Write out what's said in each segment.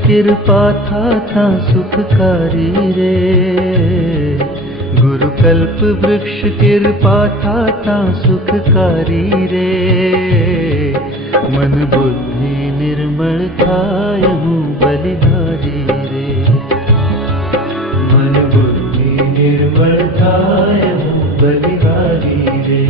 कृपा था सुखकारी रे, गुरु कल्प वृक्ष कृपा था सुखकारी रे। मन बुद्धि निर्मल था यूं बलिहारी रे, मन बुद्धि निर्मल था यूं बलिहारी रे।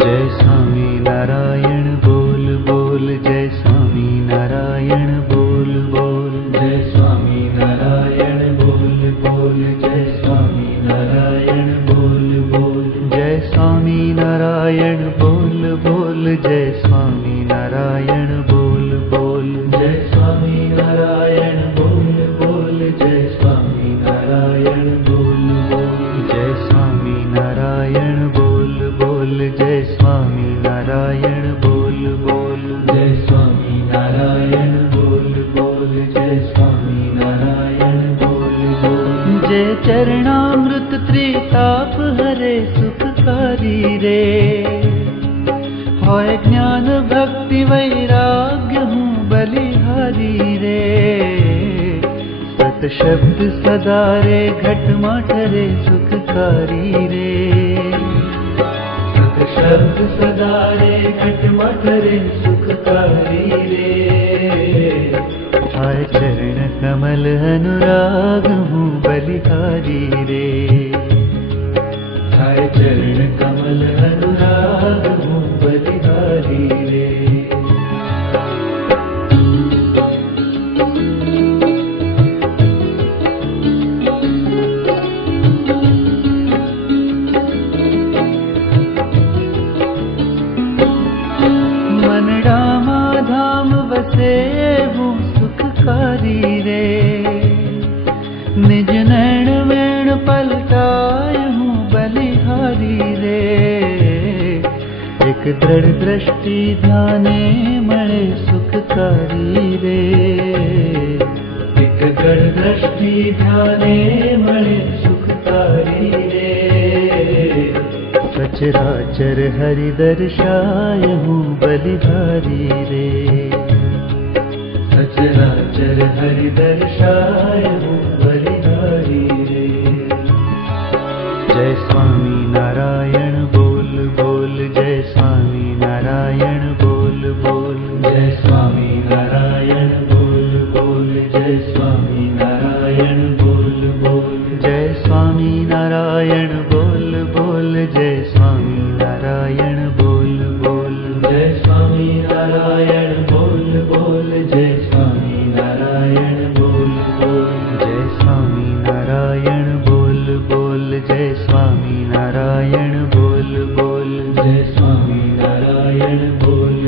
जय स्वामी नारायण बोल बोल, जय स्वामी नारायण बोल बोल, जय स्वामी नारायण बोल बोल, जय स्वामी नारायण बोल बोल, जय स्वामी नारायण बोल बोल, जय स्वामी नारायण बोल बोल, जय स्वामी नारायण बोल बोल, जय स्वामी नारायण बोल बोल, जय स्वामी नारायण बोल बोल, जय स्वामी नारायण बोल बोल, जय स्वामी नारायण बोल बोल, जय स्वामी नारायण बोल बोल। जय चरणामृत त्रिताप हरे सुखकारी रे, होय ज्ञान भक्ति वैराग्य हूँ बलिहारी रे। सत शब्द सदा रे घट माठरे सुखकारी रे, सत शब्द सदा रे घट माठरे सुखकारी रे। हाय चरण कमल अनुराग हूँ बलिहारी रे, हाय चरण कमल अनुराग हूँ बलिहारी रे। सुखकारी रे, निज नैण वेण पलटाय हूँ बलिहारी रे। एक दृढ़ दृष्टि ध्याने मणे सुखकारी रे, एक दृढ़ दृष्टि ध्याने मणे सुखकारी रे। सचराचर हरि दर्शाय हूँ बलिहारी रे, सचराचर हरि दर्शाय हूँ बलिहारी रे। जय स्वामी नारायण बोल बोल, जय स्वामी नारायण बोल बोल,